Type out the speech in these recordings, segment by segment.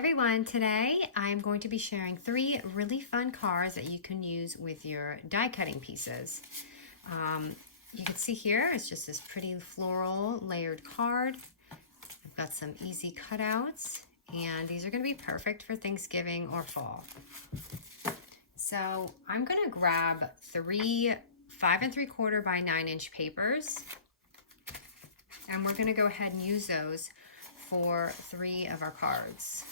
everyone, today I'm going to be sharing 3 really fun cards that you can use with your die cutting pieces. You can see here it's just this pretty floral layered card. I've got some easy cutouts and these are going to be perfect for Thanksgiving or fall. So I'm going to grab 3 5 3/4 by 9-inch papers and we're going to go ahead and use those for 3 of our cards.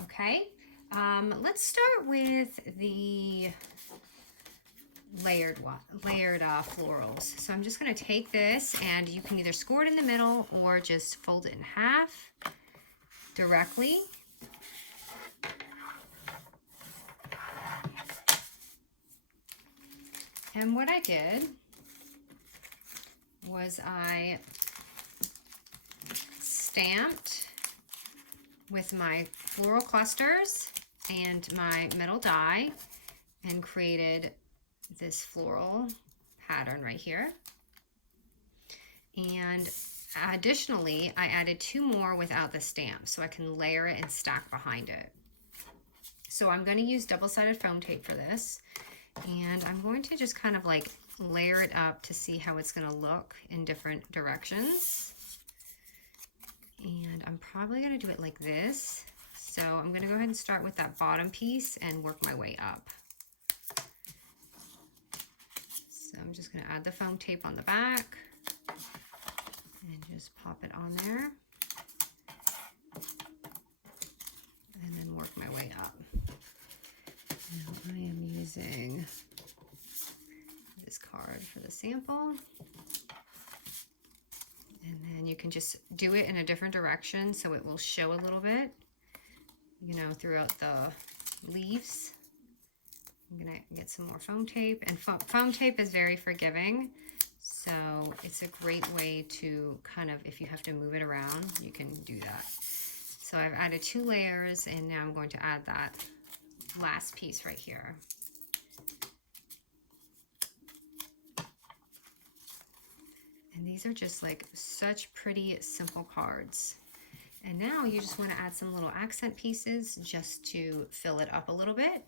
Okay, let's start with the layered florals. So I'm just going to take this, and you can either score it in the middle or just fold it in half directly. And what I did was I stamped with my floral clusters and my metal die and created this floral pattern right here. And additionally, I added 2 more without the stamp so I can layer it and stack behind it. So I'm going to use double-sided foam tape for this, and I'm going to just kind of like layer it up to see how it's going to look in different directions. And I'm probably going to do it like this. So I'm going to go ahead and start with that bottom piece and work my way up. So I'm just going to add the foam tape on the back and just pop it on there. And then work my way up. Now I am using this card for the sample. And then you can just do it in a different direction so it will show a little bit, you know, throughout the leaves. I'm going to get some more foam tape. And foam tape is very forgiving, so it's a great way to kind of, if you have to move it around, you can do that. So I've added 2 layers, and now I'm going to add that last piece right here. And these are just like such pretty simple cards. And now you just want to add some little accent pieces just to fill it up a little bit.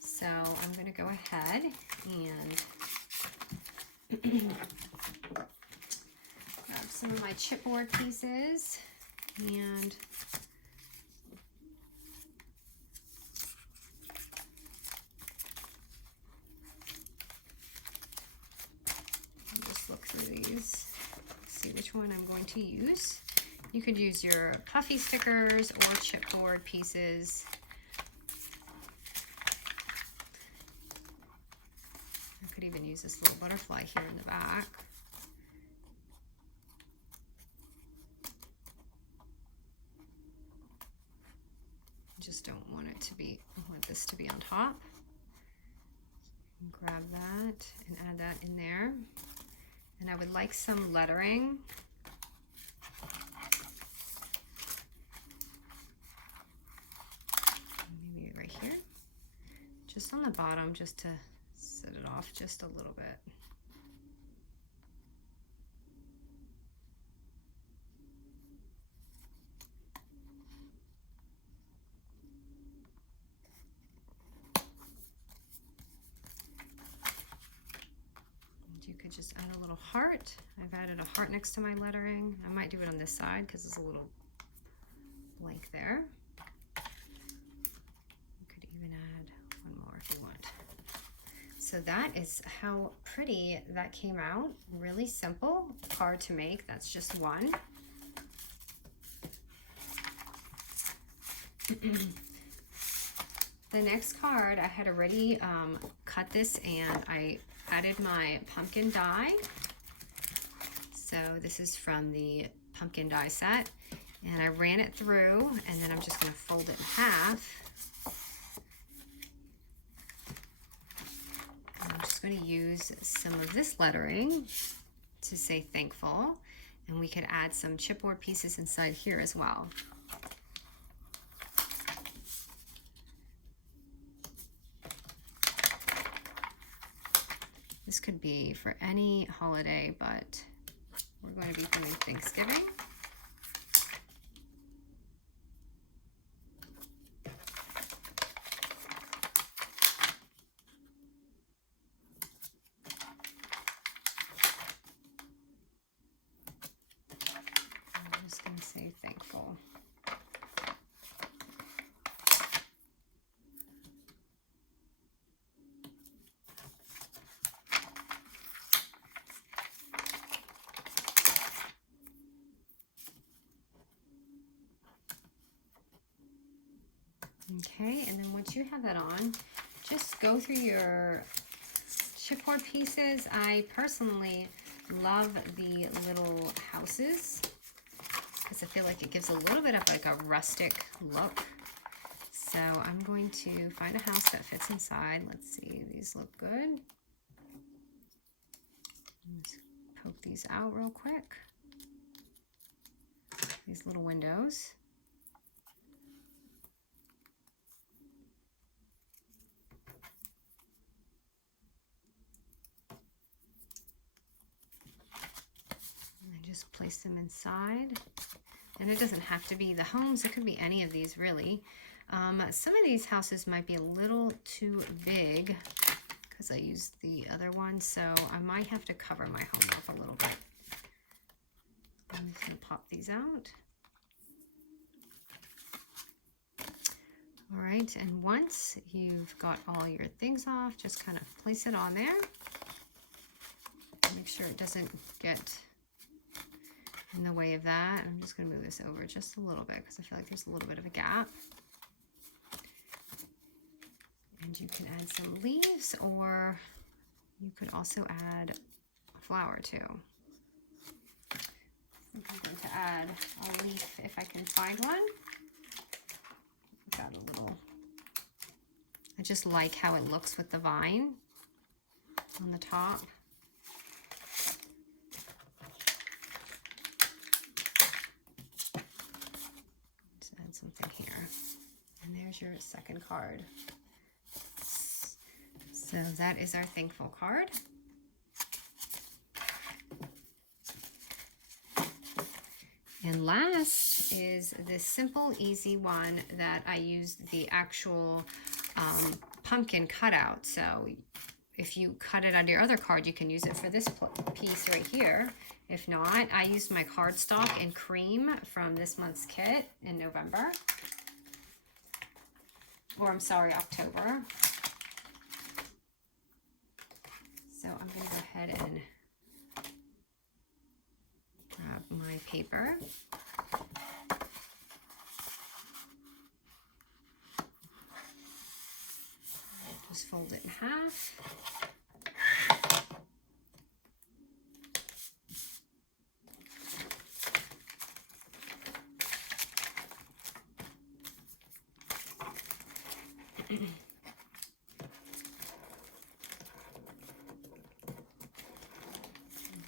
So I'm going to go ahead and grab some of my chipboard pieces and look through these, see which one I'm going to use. You could use your puffy stickers or chipboard pieces. I could even use this little butterfly here in the back. Just don't want it to be, I want this to be on top. Grab that and add that in there. And I would like some lettering. Maybe right here. Just on the bottom, just to set it off just a little bit. You could just add a little heart. I've added a heart next to my lettering. I might do it on this side because there's a little blank there. You could even add 1 more if you want. So that is how pretty that came out. Really simple, hard to make. That's just one. The next card, I had already cut this and I added my pumpkin die. So this is from the pumpkin die set. And I ran it through, and then I'm just going to fold it in half. And I'm just going to use some of this lettering to say thankful. And we could add some chipboard pieces inside here as well. This could be for any holiday, but we're going to be doing Thanksgiving. Okay, and then once you have that on, just go through your chipboard pieces. I personally love the little houses because I feel like it gives a little bit of like a rustic look. So I'm going to find a house that fits inside. Let's see, these look good. Let's poke these out real quick. These little windows. Just place them inside, and it doesn't have to be the homes, it could be any of these really. Some of these houses might be a little too big because I used the other one, so I might have to cover my home up a little bit. I'm just going to pop these out. All right, and once you've got all your things off, just kind of place it on there. Make sure it doesn't get in the way of that. I'm just going to move this over just a little bit because I feel like there's a little bit of a gap. And you can add some leaves, or you could also add a flower too. I'm going to add a leaf if I can find one. Got a little, I just like how it looks with the vine on the top. Something here, and there's your second card. So that is our thankful card. And last is this simple, easy one that I used the actual pumpkin cutout. So if you cut it on your other card, you can use it for this piece right here. If not, I used my cardstock and cream from this month's kit in November. Or I'm sorry, October. So I'm going to go ahead and grab my paper. Just fold it in half. I'm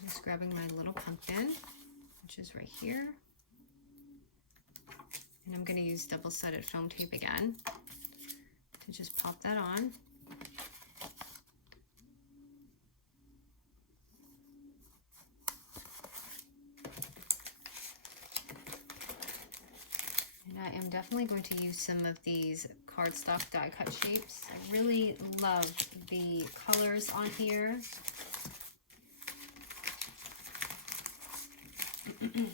just grabbing my little pumpkin, which is right here. And I'm going to use double-sided foam tape again to just pop that on. And I am definitely going to use some of these cardstock die cut shapes. I really love the colors on here. And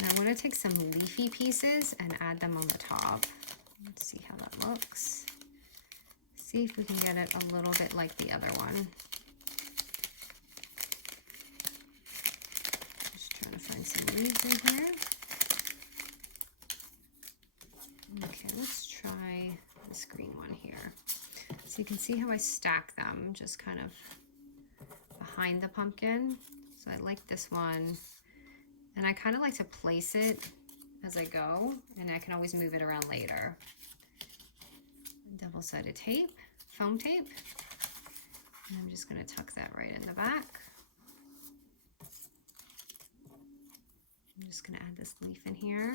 I want to take some leafy pieces and add them on the top. Let's see how that looks. See if we can get it a little bit like the other one. Just trying to find some leaves in here. Okay, let's try this green one here. So you can see how I stack them just kind of behind the pumpkin. So I like this one. And I kind of like to place it as I go, and I can always move it around later. Double-sided tape, foam tape. And I'm just going to tuck that right in the back. I'm just going to add this leaf in here.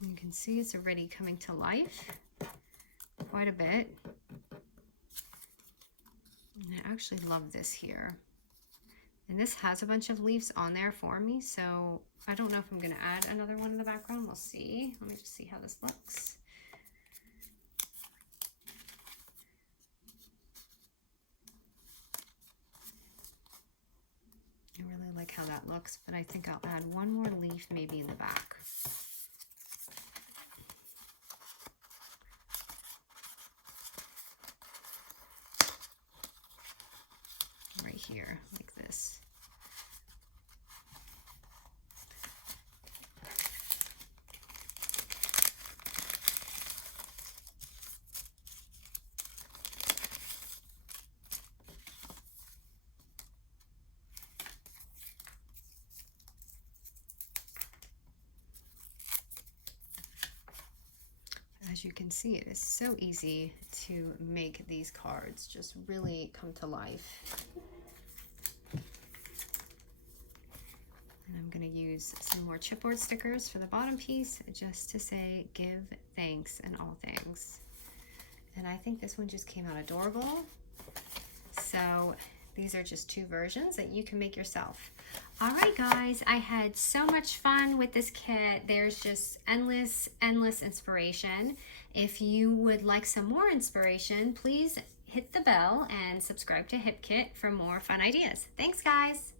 And you can see it's already coming to life quite a bit. And I actually love this here. And this has a bunch of leaves on there for me, so I don't know if I'm going to add another one in the background. We'll see. Let me just see how this looks. I really like how that looks, but I think I'll add one more leaf maybe in the back. here, like this. As you can see, it is so easy to make these cards just really come to life. And I'm going to use some more chipboard stickers for the bottom piece just to say give thanks in all things. And I think this one just came out adorable. So these are just 2 versions that you can make yourself. All right, guys, I had so much fun with this kit. There's just endless inspiration. If you would like some more inspiration, please hit the bell and subscribe to Hip Kit for more fun ideas. Thanks, guys.